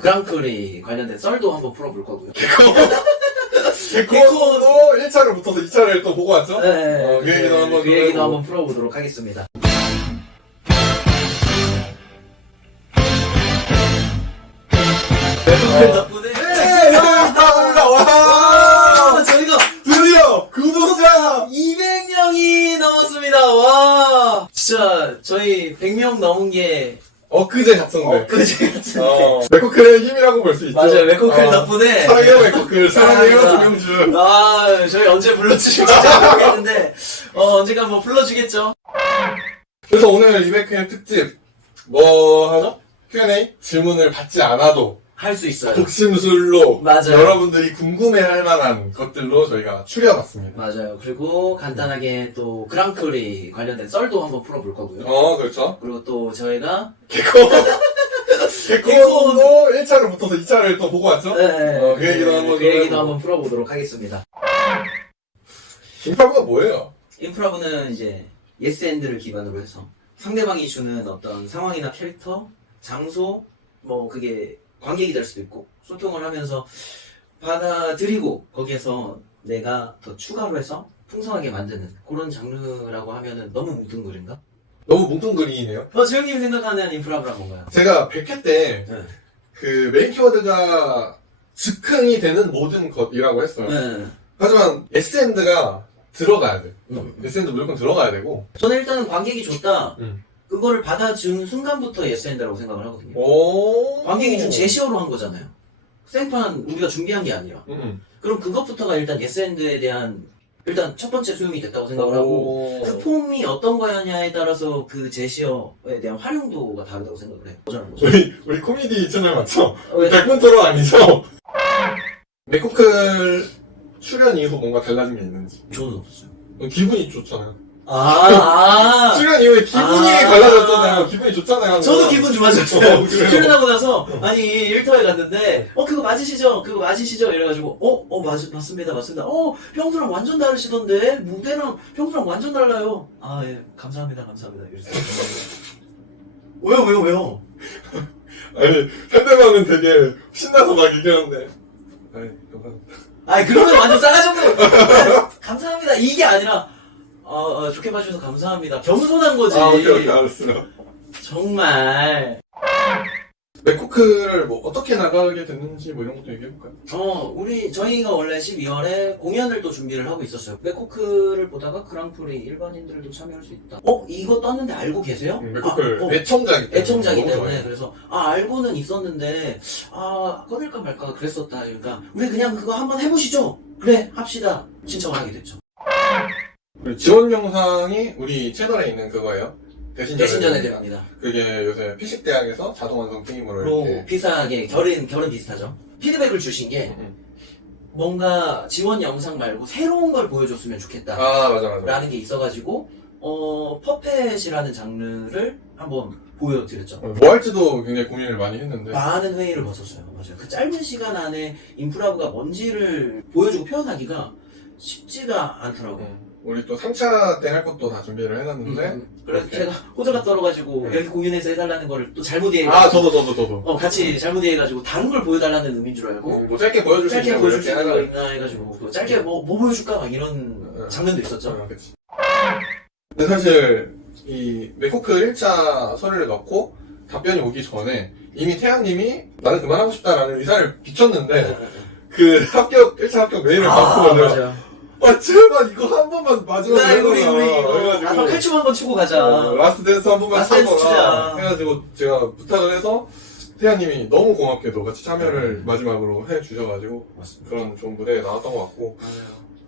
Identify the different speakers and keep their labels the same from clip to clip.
Speaker 1: 그랑프리 관련된 썰도 한번 풀어볼 거고요.
Speaker 2: 개코도 1차를 붙어서 2차를 또 보고 왔죠?
Speaker 1: 네,
Speaker 2: 어, 그 얘기도 한번
Speaker 1: 그 얘기도. 한번 풀어보도록 하겠습니다.
Speaker 2: 네,
Speaker 1: 덕분에
Speaker 2: 네, 감사합니다. 와!
Speaker 1: 아, 저희가
Speaker 2: 드디어 구독자!
Speaker 1: 200명이 넘었습니다. 와, 진짜 저희 100명 넘은 게
Speaker 2: 엊그제 갔었는데.
Speaker 1: 엊그제 같은데.
Speaker 2: 어, 메코클의 힘이라고 볼 수 있죠.
Speaker 1: 맞아요, 메코클
Speaker 2: 어,
Speaker 1: 덕분에.
Speaker 2: 사랑해요, 메코클. 사랑해요. 조명주.
Speaker 1: 아, 저희 언제 불러주실지 잘 모르겠는데, 어, 언젠가 한번 불러주겠죠?
Speaker 2: 그래서 오늘 이베크의 특집, 뭐 하죠? Q&A? 질문을 받지 않아도
Speaker 1: 할 수 있어요.
Speaker 2: 독심술로
Speaker 1: 맞아요.
Speaker 2: 여러분들이 궁금해할 만한 것들로 저희가 추려봤습니다.
Speaker 1: 맞아요. 그리고 간단하게 또 그랑프리 관련된 썰도 한번 풀어볼 거고요.
Speaker 2: 어, 그렇죠.
Speaker 1: 그리고 또 저희가
Speaker 2: 개코. 개코도 1차를 붙어서 2차를 또 보고 왔죠?
Speaker 1: 네,
Speaker 2: 어, 그 얘기도
Speaker 1: 네,
Speaker 2: 한번
Speaker 1: 그 얘기도
Speaker 2: 해보고.
Speaker 1: 한번 풀어보도록 하겠습니다.
Speaker 2: 인파부가 뭐예요?
Speaker 1: 인프라부는 이제 예스엔드를 기반으로 해서 상대방이 주는 어떤 상황이나 캐릭터, 장소, 뭐 그게 관객이 될 수도 있고 소통을 하면서 받아들이고 거기에서 내가 더 추가로 해서 풍성하게 만드는 그런 장르라고 하면은 너무 뭉뚱그린가?
Speaker 2: 너무 뭉뚱그리네요.
Speaker 1: 어, 재영님 생각하는 인프라부란 뭔가요?
Speaker 2: 제가 100회 때,
Speaker 1: 네.
Speaker 2: 그 메인 키워드가 즉흥이 되는 모든 것이라고 했어요.
Speaker 1: 네.
Speaker 2: 하지만 SN드가 들어가야 돼.
Speaker 1: 음.
Speaker 2: SN드 무조건 들어가야 되고.
Speaker 1: 저는 일단은 관객이 좋다.
Speaker 2: 음.
Speaker 1: 그거를 받아준 순간부터 예스엔드라고 생각을 하거든요.
Speaker 2: 오.
Speaker 1: 관객이 준 제시어로 한 거잖아요. 생판 우리가 준비한 게 아니라.
Speaker 2: 음.
Speaker 1: 그럼 그것부터가 일단 예스엔드에 대한 일단 첫 번째 수용이 됐다고 생각을 하고
Speaker 2: 오.
Speaker 1: 그 폼이 어떤 거냐에 따라서 그 제시어에 대한 활용도가 다르다고 생각을 해요. 저는.
Speaker 2: 우리, 우리 코미디 채널 맞죠?
Speaker 1: 어, 왜-
Speaker 2: 백분 토론 아니죠? 맥코클 출연 이후 뭔가 달라진 게 있는지.
Speaker 1: 저는 없었어요.
Speaker 2: 기분이 좋잖아요.
Speaker 1: 아,
Speaker 2: 출연 이후에 기분이
Speaker 1: 아.
Speaker 2: 달라졌잖아요. 기분이 좋잖아요.
Speaker 1: 저도 기분 좋아졌어요.
Speaker 2: 어, 그래요?
Speaker 1: 출연하고 나서 아니 일터에 갔는데 어 그거 맞으시죠? 그거 맞으시죠? 이래가지고 어 어 맞 맞습니다 맞습니다. 어 평소랑 완전 다르시던데 무대랑 평소랑 완전 달라요. 아 예 감사합니다 감사합니다. 이랬어요. 왜요 왜요 왜요?
Speaker 2: 아니, 상대방은 되게 신나서 막 얘기하는데. 아이, 감사합니다.
Speaker 1: 아니 그러면 완전 싸가지 없는 거. 감사합니다 이게 아니라 아, 아, 좋게 봐주셔서 감사합니다. 겸손한 거지.
Speaker 2: 아, 오케이, 오케이, 알았어요.
Speaker 1: 정말.
Speaker 2: 맥코클을 뭐 어떻게 나가게 됐는지 뭐 이런 것도 얘기해볼까요?
Speaker 1: 어 우리 저희가 원래 12월에 공연을 또 준비를 하고 있었어요. 맥코크를 보다가 그랑프리 일반인들도 참여할 수 있다. 어 이거 떴는데 알고 계세요?
Speaker 2: 맥코클
Speaker 1: 아, 어,
Speaker 2: 애청자기 때문에.
Speaker 1: 애청자기
Speaker 2: 너무
Speaker 1: 때문에.
Speaker 2: 좋아요.
Speaker 1: 그래서 아 알고는 있었는데 아 꺼낼까 말까 그랬었다. 그러니까 우리 그냥 그거 한번 해보시죠. 그래 합시다. 신청을 하게 됐죠
Speaker 2: 지원 영상이 우리 채널에 있는 그거예요. 대신
Speaker 1: 대신
Speaker 2: 전해드립니다. 그게 요새 피식 대학에서 자동 완성 이렇게.
Speaker 1: 비슷하게 결은 결은 비슷하죠 피드백을 주신 게
Speaker 2: 음.
Speaker 1: 뭔가 지원 영상 말고 새로운 걸 보여줬으면 좋겠다
Speaker 2: 아, 맞아, 맞아.
Speaker 1: 라는 게 있어가지고 어 퍼펫이라는 장르를 한번 보여드렸죠.
Speaker 2: 어, 뭐 할지도 굉장히 고민을 많이 했는데.
Speaker 1: 많은 회의를 거쳤어요. 맞아요. 그 짧은 시간 안에 인프라부가 뭔지를 보여주고 표현하기가 쉽지가 않더라고요.
Speaker 2: 음, 우리 또 3차 때 할 것도 다 준비를 해놨는데.
Speaker 1: 음, 그래서
Speaker 2: 이렇게.
Speaker 1: 제가 호들갑 떨어가지고
Speaker 2: 네.
Speaker 1: 여기 공연에서 해달라는 걸또 잘못 이해해.
Speaker 2: 아, 저도, 저도, 저도.
Speaker 1: 어 같이 잘못 이해해가지고 다른 걸 보여달라는 의미인 줄 알고
Speaker 2: 음, 뭐 짧게 보여줄 수
Speaker 1: 짧게
Speaker 2: 있는
Speaker 1: 보여줄 수 있는 거. 있나 해가지고 그 짧게 뭐, 뭐 보여줄까 막 이런
Speaker 2: 네.
Speaker 1: 장면도 있었죠.
Speaker 2: 어, 그치. 근데 사실, 이, 맥코크 1차 서류를 넣고 답변이 오기 전에 이미 태양님이 나는 그만하고 싶다라는 의사를 비쳤는데 그 합격, 1차 합격 메일을
Speaker 1: 아,
Speaker 2: 받고
Speaker 1: 맞아요.
Speaker 2: 아, 제발 이거 한 번만 마지막으로
Speaker 1: 네, 우리. 우리 이거
Speaker 2: 그래가지고
Speaker 1: 나도 칼춤 한번 추고 가자.
Speaker 2: 어, 라스트 댄스 한 번만
Speaker 1: 라스트 댄스. 추자.
Speaker 2: 해가지고 제가 부탁을 해서 태양님이 너무 고맙게도 같이 참여를
Speaker 1: 음.
Speaker 2: 마지막으로 해주셔가지고
Speaker 1: 맞습니다.
Speaker 2: 그런 좋은 무대에 나왔던 것 같고.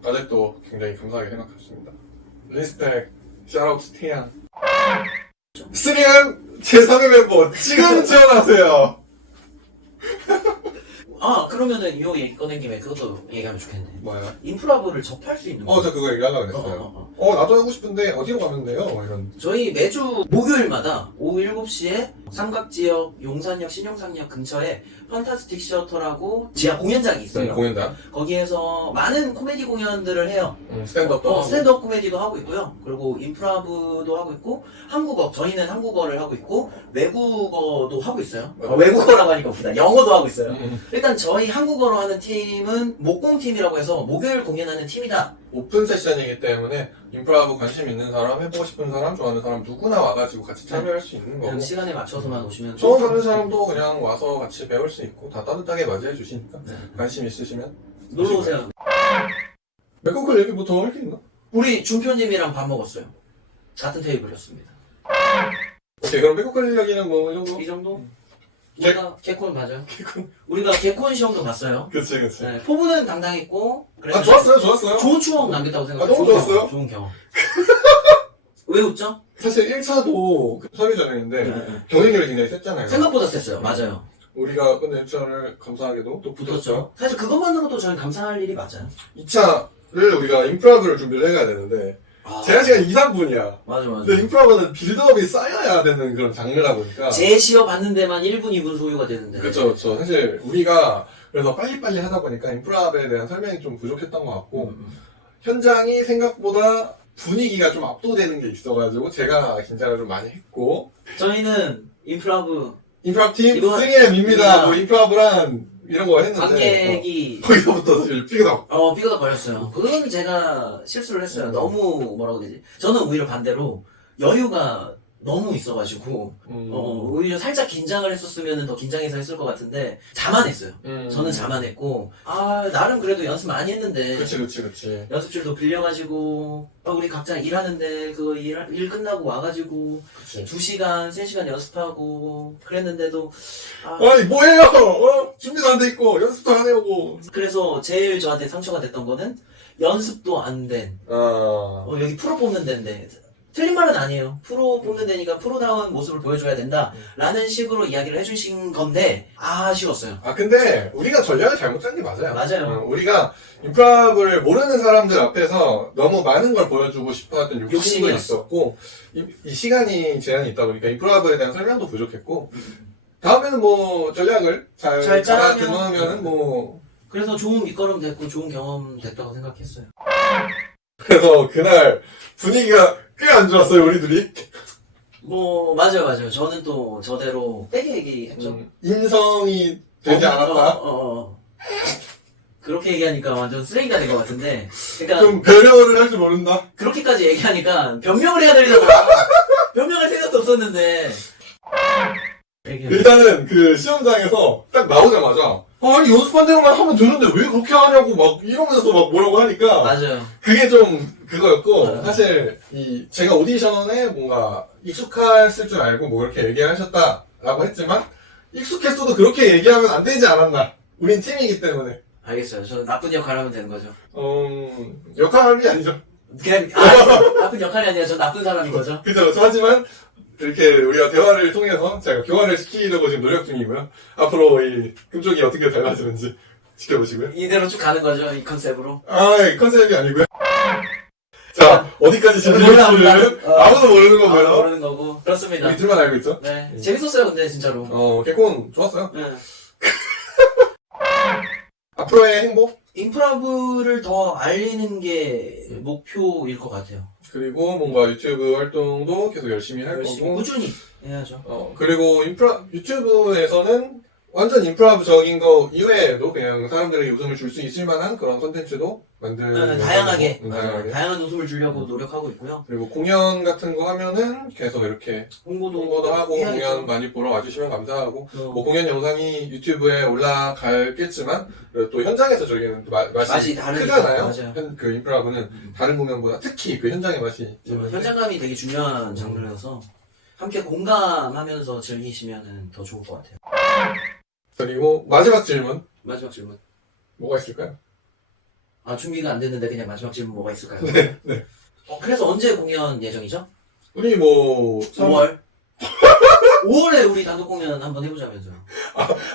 Speaker 2: 아직도 굉장히 감사하게 생각했습니다. 리스펙, 샤라우트 태양. 3M 제3의 멤버 지금 지원하세요.
Speaker 1: 아 그러면은 이 얘기 꺼낸 김에 그것도 얘기하면 좋겠네.
Speaker 2: 뭐야?
Speaker 1: 인프라부를 접할 수 있는
Speaker 2: 어, 저 그거 얘기하려고
Speaker 1: 어,
Speaker 2: 그랬어요.
Speaker 1: 어, 어.
Speaker 2: 어, 나도 하고 싶은데 어디로 가면 돼요? 뭐 이런.
Speaker 1: 저희 매주 목요일마다 오후 7시에 삼각지역, 용산역, 신용산역 근처에 판타스틱 시어터라고 지하 공연장이 있어요.
Speaker 2: 공연장,
Speaker 1: 거기에서 많은 코미디 공연들을 해요.
Speaker 2: 음, 스탠드업도
Speaker 1: 어,
Speaker 2: 하고.
Speaker 1: 스탠드업 코미디도 하고 있고요. 그리고 인프라브도 하고 있고 한국어 저희는 한국어를 하고 있고 외국어도 하고 있어요. 어, 외국어라고 하니까 웃기다. 영어도 하고 있어요.
Speaker 2: 음,
Speaker 1: 일단 저희 한국어로 하는 팀은 목공팀이라고 해서 목요일 공연하는 팀이다.
Speaker 2: 오픈 세션이기 때문에 인프라하고 관심 있는 사람, 해보고 싶은 사람, 좋아하는 사람 누구나 와가지고 같이 참여할 수 있는
Speaker 1: 그냥
Speaker 2: 거고.
Speaker 1: 시간에 맞춰서만 오시면
Speaker 2: 처음 가는 사람도 그냥 와서 같이 배울 수 있고 다 따뜻하게 맞이해 주시니까
Speaker 1: 네.
Speaker 2: 관심 있으시면
Speaker 1: 놀러 오세요.
Speaker 2: 맥코클 얘기 뭐 더 할 게 있나?
Speaker 1: 우리 준표님이랑 밥 먹었어요. 같은 테이블이었습니다.
Speaker 2: 오케이 그럼 맥코클 이야기는 뭐 이 정도?
Speaker 1: 이 정도?
Speaker 2: 개-
Speaker 1: 우리가 개콘 맞아요.
Speaker 2: 개콘.
Speaker 1: 우리가 개콘 시험도 봤어요.
Speaker 2: 그치 그치
Speaker 1: 네, 포부는 당당했고
Speaker 2: 아
Speaker 1: 그랬는데
Speaker 2: 좋았어요 좋았어요
Speaker 1: 좋은 추억 남겼다고 생각해요.
Speaker 2: 아, 너무
Speaker 1: 좋은
Speaker 2: 좋았어요.
Speaker 1: 경험, 좋은 경험. 왜 웃죠?
Speaker 2: 사실 1차도 서류 전형인데
Speaker 1: 네, 네.
Speaker 2: 경쟁률이 굉장히 셌잖아요
Speaker 1: 생각보다 셌어요. 맞아요.
Speaker 2: 우리가 근데 1차를 감사하게도 또
Speaker 1: 붙었죠. 사실 그것만으로도 저는 감사할 일이 맞아요.
Speaker 2: 2차를 우리가 인프라브를 준비를 해야 되는데
Speaker 1: 아,
Speaker 2: 제한 시간이 2, 3분이야
Speaker 1: 맞아 맞아.
Speaker 2: 근데 인프라브는 빌드업이 쌓여야 되는 그런 장르다 보니까
Speaker 1: 제 시어 받는 데만 1분 2분 소요가 되는데.
Speaker 2: 그렇죠, 그렇죠. 사실 우리가 그래서 빨리빨리 하다 보니까 인프라에 대한 설명이 좀 부족했던 것 같고
Speaker 1: 음,
Speaker 2: 현장이 생각보다 분위기가 좀 압도되는 게 있어가지고 제가 긴장을 좀 많이 했고
Speaker 1: 저희는 인프라브
Speaker 2: 인프라팀
Speaker 1: 이건-
Speaker 2: 3M입니다.
Speaker 1: 입니다.
Speaker 2: 뭐 인프라브란 이런 거 했는데
Speaker 1: 관객이
Speaker 2: 어, 거기서부터 사실 피가
Speaker 1: 어, 삐거가 걸렸어요. 그건 제가 실수를 했어요.
Speaker 2: 음.
Speaker 1: 너무 뭐라고 해야 되지? 저는 오히려 반대로 여유가 너무 있어가지고
Speaker 2: 음,
Speaker 1: 어, 오히려 살짝 긴장을 했었으면 더 긴장해서 했을 것 같은데 자만했어요.
Speaker 2: 음.
Speaker 1: 저는 자만했고 아 나름 그래도 연습 많이 했는데.
Speaker 2: 그치 그치 그치
Speaker 1: 연습실도 빌려가지고 아, 우리 각자 일하는데 그거 일, 일 끝나고 와가지고
Speaker 2: 그치
Speaker 1: 2시간 3시간 연습하고 그랬는데도 아,
Speaker 2: 아니 뭐해요? 어? 준비도 안 돼 있고 연습도 안 해오고.
Speaker 1: 그래서 제일 저한테 상처가 됐던 거는 연습도 안된.
Speaker 2: 아.
Speaker 1: 어, 여기 프로 뽑는 데인데 틀린 말은 아니에요. 프로 뽑는 데니까 프로다운 모습을 보여줘야 된다. 라는 식으로 이야기를 해주신 건데 아쉬웠어요.
Speaker 2: 아 근데 우리가 전략을 잘못 짠 게 맞아요.
Speaker 1: 맞아요.
Speaker 2: 어, 우리가 인프라를 모르는 사람들 앞에서 너무 많은 걸 보여주고 싶어했던 욕심도
Speaker 1: 욕심이었어.
Speaker 2: 있었고 이, 이 시간이 제한이 있다 보니까 인프라에 대한 설명도 부족했고 다음에는 뭐 전략을 잘,
Speaker 1: 잘 짜면-
Speaker 2: 짜놓으면 뭐
Speaker 1: 그래서 좋은 밑거름 됐고 좋은 경험 됐다고 생각했어요.
Speaker 2: 그래서 그날 분위기가 꽤 안 좋았어요 우리들이
Speaker 1: 뭐 맞아요 맞아요. 저는 또 저대로 빼게 얘기했죠.
Speaker 2: 음, 인성이 되지
Speaker 1: 어,
Speaker 2: 않았다.
Speaker 1: 어, 어, 어. 그렇게 얘기하니까 완전 쓰레기가 된 것 같은데 그러니까
Speaker 2: 좀 배려를 할 줄 모른다.
Speaker 1: 그렇게까지 얘기하니까 변명을 해야 되잖아. 변명할 생각도 없었는데.
Speaker 2: 일단은 그 시험장에서 딱 나오자마자 아니 연습한 대로만 하면 되는데 왜 그렇게 하냐고 막 이러면서 막 뭐라고 하니까
Speaker 1: 맞아요.
Speaker 2: 그게 좀 그거였고
Speaker 1: 네.
Speaker 2: 사실 이 제가 오디션에 뭔가 익숙했을 줄 알고 뭐 이렇게 얘기하셨다라고 했지만 익숙했어도 그렇게 얘기하면 안 되지 않았나 우린 팀이기 때문에
Speaker 1: 알겠어요. 저는 나쁜 역할 하면 되는 거죠.
Speaker 2: 음 역할이 아니죠
Speaker 1: 그냥 아, 나쁜 역할이 아니라 저 나쁜 사람인 거죠.
Speaker 2: 그죠. 하지만 이렇게 우리가 대화를 통해서 제가 교환을 시키려고 지금 노력 중이고요 앞으로 이 금쪽이 어떻게 달라지는지 지켜보시고요
Speaker 1: 이대로 쭉 가는 거죠. 이 컨셉으로.
Speaker 2: 아 컨셉이 아니고요 자 어디까지
Speaker 1: 몰라. 어.
Speaker 2: 아무도 모르는
Speaker 1: 아,
Speaker 2: 거고요
Speaker 1: 모르는 거고. 그렇습니다.
Speaker 2: 우리 둘만 알고 있죠
Speaker 1: 네. 재밌었어요, 근데 진짜로.
Speaker 2: 어, 개콘 좋았어요.
Speaker 1: 네.
Speaker 2: 앞으로의 행복
Speaker 1: 인프라브를 더 알리는 게 목표일 것 같아요.
Speaker 2: 그리고 뭔가 유튜브 활동도 계속 열심히 할
Speaker 1: 열심히
Speaker 2: 거고.
Speaker 1: 꾸준히 해야죠.
Speaker 2: 어, 그리고 인프라 유튜브에서는 완전 인프라적인 거 이외에도 그냥 사람들에게 웃음을 줄 수 있을 만한 그런 컨텐츠도 만드는
Speaker 1: 네, 다양하게,
Speaker 2: 음. 다양하게.
Speaker 1: 다양한 웃음을 주려고 노력하고 있고요.
Speaker 2: 그리고 공연 같은 거 하면은 계속 이렇게
Speaker 1: 홍보도,
Speaker 2: 홍보도 하고
Speaker 1: 해야겠죠.
Speaker 2: 공연 많이 보러 와주시면 감사하고
Speaker 1: 어,
Speaker 2: 뭐 공연 영상이 유튜브에 올라갈겠지만 또 현장에서 저기는 또 마- 맛이,
Speaker 1: 맛이 다르니까.
Speaker 2: 크잖아요.
Speaker 1: 맞아요.
Speaker 2: 현- 그 인프라브는
Speaker 1: 음.
Speaker 2: 다른 공연보다 특히 그 현장의 맛이
Speaker 1: 음,
Speaker 2: 있지만
Speaker 1: 현장감이 되게 중요한 장르여서 함께 공감하면서 즐기시면 더 좋을 것 같아요.
Speaker 2: 그리고 마지막 질문
Speaker 1: 마지막 질문.
Speaker 2: 뭐가 있을까요?
Speaker 1: 아 준비가 안 됐는데 그냥 마지막 질문 뭐가 있을까요?
Speaker 2: 네, 네.
Speaker 1: 어, 그래서 언제 공연 예정이죠?
Speaker 2: 우리 뭐
Speaker 1: 5월. 5월에 우리 단독 공연 한번 해보자면서요.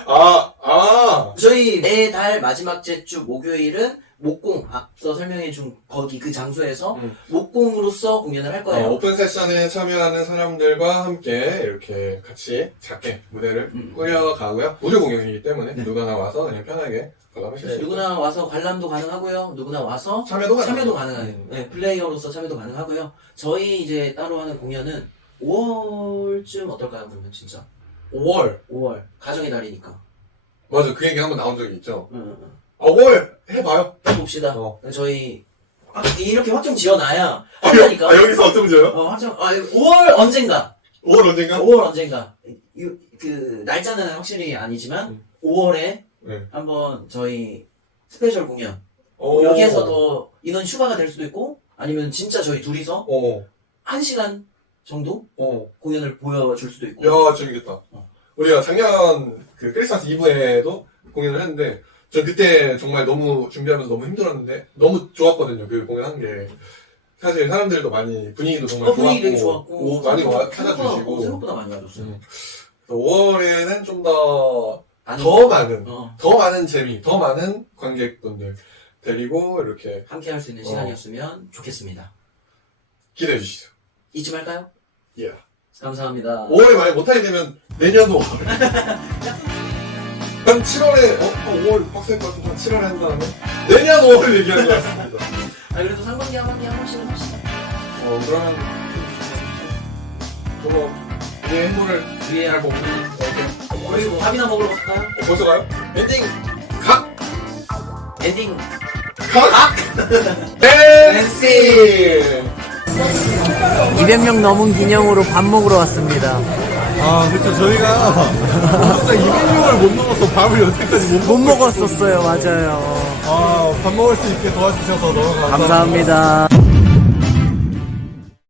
Speaker 2: 아, 아,
Speaker 1: 저희 매달 마지막 제주 목요일은 목공 앞서 설명해준 거기 그 장소에서
Speaker 2: 음.
Speaker 1: 목공으로서 공연을 할 거예요.
Speaker 2: 어, 오픈 세션에 참여하는 사람들과 함께 이렇게 같이 작게 무대를
Speaker 1: 음.
Speaker 2: 꾸려가고요. 무료 공연이기 때문에
Speaker 1: 네.
Speaker 2: 누구나 와서 그냥 편하게 관람하실
Speaker 1: 네,
Speaker 2: 수 있고
Speaker 1: 누구나 와서 관람도 가능하고요. 누구나 와서
Speaker 2: 참여도 가능
Speaker 1: 참여도 가능해요.
Speaker 2: 음.
Speaker 1: 네, 플레이어로서 참여도 가능하고요. 저희 이제 따로 하는 공연은 5월쯤 어떨까요? 그러면 진짜
Speaker 2: 5월
Speaker 1: 5월 가정의 달이니까.
Speaker 2: 맞아 그 얘기 한번 나온 적이 있죠.
Speaker 1: 응.
Speaker 2: 아, 5월 해봐요.
Speaker 1: 해봅시다.
Speaker 2: 어.
Speaker 1: 저희 확- 이렇게 확정 지어놔야
Speaker 2: 아, 여,
Speaker 1: 한다니까.
Speaker 2: 아 여기서 어떤 문제요?
Speaker 1: 어, 확정. 아, 5월 언젠가.
Speaker 2: 5월 언젠가?
Speaker 1: 5월 언젠가. 이- 그 날짜는 확실히 아니지만
Speaker 2: 음.
Speaker 1: 5월에
Speaker 2: 네.
Speaker 1: 한번 저희 스페셜 공연.
Speaker 2: 오.
Speaker 1: 여기에서 더 인원 휴가가 될 수도 있고 아니면 진짜 저희 둘이서
Speaker 2: 어,
Speaker 1: 한 시간 정도
Speaker 2: 어.
Speaker 1: 공연을 보여줄 수도 있고.
Speaker 2: 야, 재밌겠다.
Speaker 1: 어.
Speaker 2: 우리가 작년 그 크리스마스 이브에도 공연을 했는데, 저 그때 정말 너무 준비하면서 너무 힘들었는데, 너무 좋았거든요, 그 공연한 게. 사실 사람들도 많이, 분위기도 정말
Speaker 1: 어, 분위기 되게
Speaker 2: 좋았고,
Speaker 1: 좋았고.
Speaker 2: 오, 많이 와, 찾아주시고.
Speaker 1: 어, 생각보다 많이 와줬어요.
Speaker 2: 음. 5월에는 좀 더, 더 많은,
Speaker 1: 어,
Speaker 2: 더 많은 재미, 더 많은 관객분들 데리고 이렇게
Speaker 1: 함께 할 수 있는
Speaker 2: 어.
Speaker 1: 시간이었으면 좋겠습니다.
Speaker 2: 기대해 주시죠.
Speaker 1: 잊지 말까요?
Speaker 2: 예.
Speaker 1: 감사합니다.
Speaker 2: 5월에 만약 못하게 되면 내년도 5월 에. 한 7월에, 어, 어, 5월 빡셀 것 같으면 한 7월에 한 다음에 내년 5월 얘기하는 것 같습니다.
Speaker 1: 아, 그래도 상반기, 하반기 한 번씩은 합시다.
Speaker 2: 어, 그러면, 저거, 우리의 행보를
Speaker 1: 위에
Speaker 2: 잘 보고,
Speaker 1: 우리 뭐 밥이나 먹으러 갈까요?
Speaker 2: 어, 벌써 가요? 엔딩, 각!
Speaker 1: 엔딩.
Speaker 2: 각! 댄스!
Speaker 3: 200명 넘은 기념으로 밥 먹으러 왔습니다.
Speaker 4: 아, 그렇죠. 저희가 진짜 200명을 못 넘어서 밥을 여태까지 못
Speaker 3: 못
Speaker 4: 먹고
Speaker 3: 먹었었어요, 맞아요.
Speaker 4: 아, 밥 먹을 수 있게 도와주셔서 너무 감사합니다.
Speaker 3: 감사합니다.